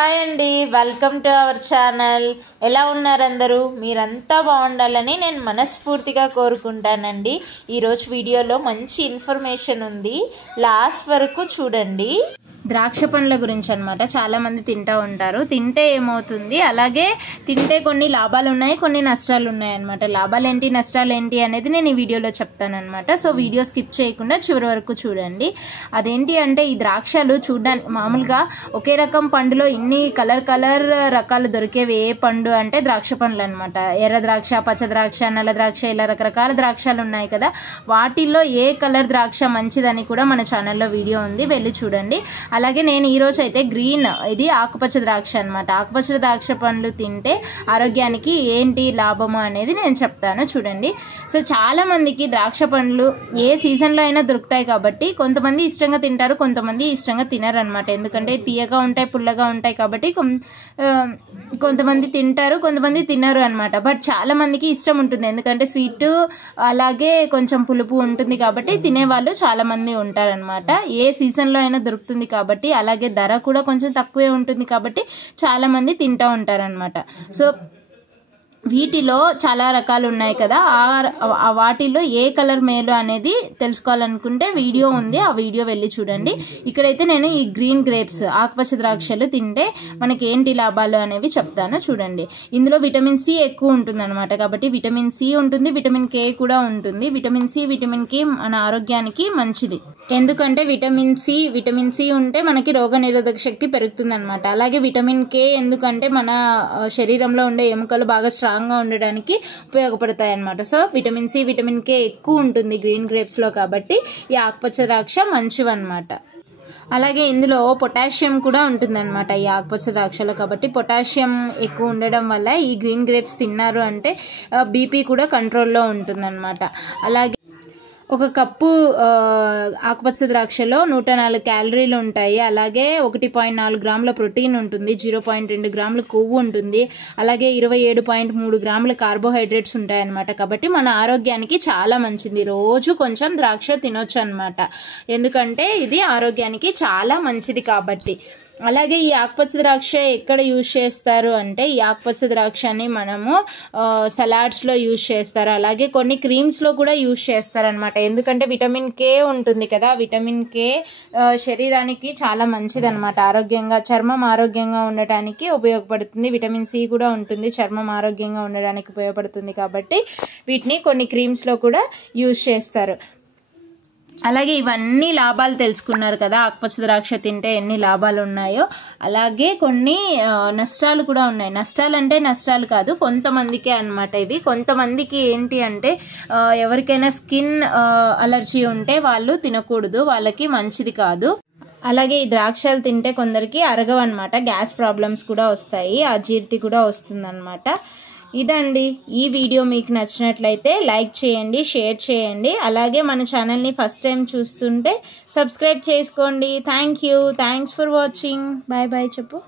Hi అండి, welcome to our channel. ఎలా ఉన్నారు అందరూ? మీరంతా బాగుండాలని నేను మనస్ఫూర్తిగా కోరుకుంటానండి. ఈరోజు వీడియోలో మంచి ఇన్ఫర్మేషన్ ఉంది, లాస్ట్ వరకు చూడండి. ద్రాక్ష పండ్ల గురించి అనమాట. చాలామంది తింటూ ఉంటారు. తింటే ఏమవుతుంది, అలాగే తింటే కొన్ని లాభాలు ఉన్నాయి, కొన్ని నష్టాలు ఉన్నాయి అనమాట. లాభాలు ఏంటి, నష్టాలు ఏంటి అనేది నేను ఈ వీడియోలో చెప్తానమాట. సో వీడియో స్కిప్ చేయకుండా చివరి వరకు చూడండి. అదేంటి అంటే, ఈ ద్రాక్షలు చూడడానికి మామూలుగా ఒకే రకం పండులో ఇన్ని కలర్ రకాలు దొరికేవి ఏ పండు అంటే ద్రాక్ష పండ్లు అనమాట. ఎర్ర ద్రాక్ష, పచ్చ ద్రాక్ష, నల్ల ద్రాక్ష, ఇలా రకరకాల ద్రాక్షలు ఉన్నాయి కదా. వాటిల్లో ఏ కలర్ ద్రాక్ష మంచిదని కూడా మన ఛానల్లో వీడియో ఉంది, వెళ్ళి చూడండి. అలాగే నేను ఈరోజు అయితే గ్రీన్, ఇది ఆకుపచ్చ ద్రాక్ష అనమాట. ఆకుపచ్చ ద్రాక్ష పండ్లు తింటే ఆరోగ్యానికి ఏంటి లాభము అనేది నేను చెప్తాను, చూడండి. సో చాలా మందికి ద్రాక్ష పండ్లు ఏ సీజన్లో అయినా దొరుకుతాయి కాబట్టి కొంతమంది ఇష్టంగా తింటారు, కొంతమంది ఇష్టంగా తినరు అనమాట. ఎందుకంటే తీయగా ఉంటాయి, పుల్లగా ఉంటాయి కాబట్టి కొంతమంది తింటారు, కొంతమంది తినరు అనమాట. బట్ చాలా మందికి ఇష్టం ఉంటుంది, ఎందుకంటే స్వీట్ అలాగే కొంచెం పులుపు ఉంటుంది కాబట్టి తినేవాళ్ళు చాలా మంది ఉంటారనమాట. ఏ సీజన్లో అయినా దొరుకుతుంది కాబట్టి, అలాగే ధర కూడా కొంచెం తక్కువే ఉంటుంది కాబట్టి చాలా మంది తింటూ ఉంటారనమాట. సో వీటిలో చాలా రకాలు ఉన్నాయి కదా, వాటిలో ఏ కలర్ మేలు అనేది తెలుసుకోవాలనుకుంటే వీడియో ఉంది, ఆ వీడియో వెళ్ళి చూడండి. ఇక్కడైతే నేను ఈ గ్రీన్ గ్రేప్స్, ఆకుపచ్చ ద్రాక్షలు తింటే మనకి ఏంటి లాభాలు అనేవి చెప్తాను, చూడండి. ఇందులో విటమిన్ సి ఎక్కువ ఉంటుంది అనమాట. కాబట్టి విటమిన్ సి ఉంటుంది, విటమిన్ కే కూడా ఉంటుంది. విటమిన్ సి, విటమిన్ కే మన ఆరోగ్యానికి మంచిది. ఎందుకంటే విటమిన్ సి ఉంటే మనకి రోగ నిరోధక శక్తి పెరుగుతుంది అనమాట. అలాగే విటమిన్ కే ఎందుకంటే మన శరీరంలో ఉండే ఎముకలు బాగా స్ట్రాంగ్గా ఉండడానికి ఉపయోగపడతాయి అనమాట. So vitamin C, vitamin K ఎక్కువ ఉంటుంది గ్రీన్ గ్రేప్స్లో, కాబట్టి ఈ ఆకుపచ్చ ద్రాక్ష మంచివన్నమాట. అలాగే ఇందులో పొటాషియం కూడా ఉంటుందన్నమాట ఈ ఆకుపచ్చ ద్రాక్షలో. కాబట్టి పొటాషియం ఎక్కువ ఉండడం వల్ల ఈ గ్రీన్ గ్రేప్స్ తిన్నారు అంటే బీపీ కూడా కంట్రోల్లో ఉంటుందన్నమాట. అలాగే ఒక కప్పు ఆకుపచ్చ ద్రాక్షలో 104 క్యాలరీలు ఉంటాయి. అలాగే 1.4 గ్రాముల ప్రోటీన్ ఉంటుంది, 0.2 గ్రాముల కొవ్వు ఉంటుంది, అలాగే 27.3 గ్రాముల కార్బోహైడ్రేట్స్ ఉంటాయి అన్నమాట. కాబట్టి మన ఆరోగ్యానికి చాలా మంచిది. రోజు కొంచెం ద్రాక్ష తినొచ్చు అనమాట, ఎందుకంటే ఇది ఆరోగ్యానికి చాలా మంచిది కాబట్టి. అలాగే ఈ ఆకుపచ్చ ద్రాక్ష ఎక్కడ యూజ్ చేస్తారు అంటే, ఈ ఆకుపచ్చ ద్రాక్షని మనము సలాడ్స్లో యూజ్ చేస్తారు, అలాగే కొన్ని క్రీమ్స్లో కూడా యూజ్ చేస్తారనమాట. ఎందుకంటే విటమిన్ కే ఉంటుంది కదా, విటమిన్ కే శరీరానికి చాలా మంచిది అనమాట. చర్మం ఆరోగ్యంగా ఉండటానికి ఉపయోగపడుతుంది. విటమిన్ సి కూడా ఉంటుంది, చర్మం ఆరోగ్యంగా ఉండడానికి ఉపయోగపడుతుంది. కాబట్టి వీటిని కొన్ని క్రీమ్స్లో కూడా యూజ్ చేస్తారు. అలాగే ఇవన్నీ లాభాలు తెలుసుకున్నారు కదా, ఆకుపచ్చ ద్రాక్ష తింటే ఎన్ని లాభాలు ఉన్నాయో. అలాగే కొన్ని నష్టాలు కూడా ఉన్నాయి. నష్టాలు అంటే నష్టాలు కాదు, కొంతమందికే అనమాట ఇవి. కొంతమందికి ఏంటి అంటే, ఎవరికైనా స్కిన్ అలర్జీ ఉంటే వాళ్ళు తినకూడదు, వాళ్ళకి మంచిది కాదు. అలాగే ఈ ద్రాక్షలు తింటే కొందరికి అరగవు అనమాట, గ్యాస్ ప్రాబ్లమ్స్ కూడా వస్తాయి, అజీర్తి కూడా వస్తుందన్నమాట. ఇదండి ఈ వీడియో. మీకు నచ్చినట్లయితే లైక్ చేయండి, షేర్ చేయండి. అలాగే మన ఛానల్ని ఫస్ట్ టైం చూస్తుంటే సబ్స్క్రైబ్ చేసుకోండి. Thanks for watching. బాయ్ చెప్పు.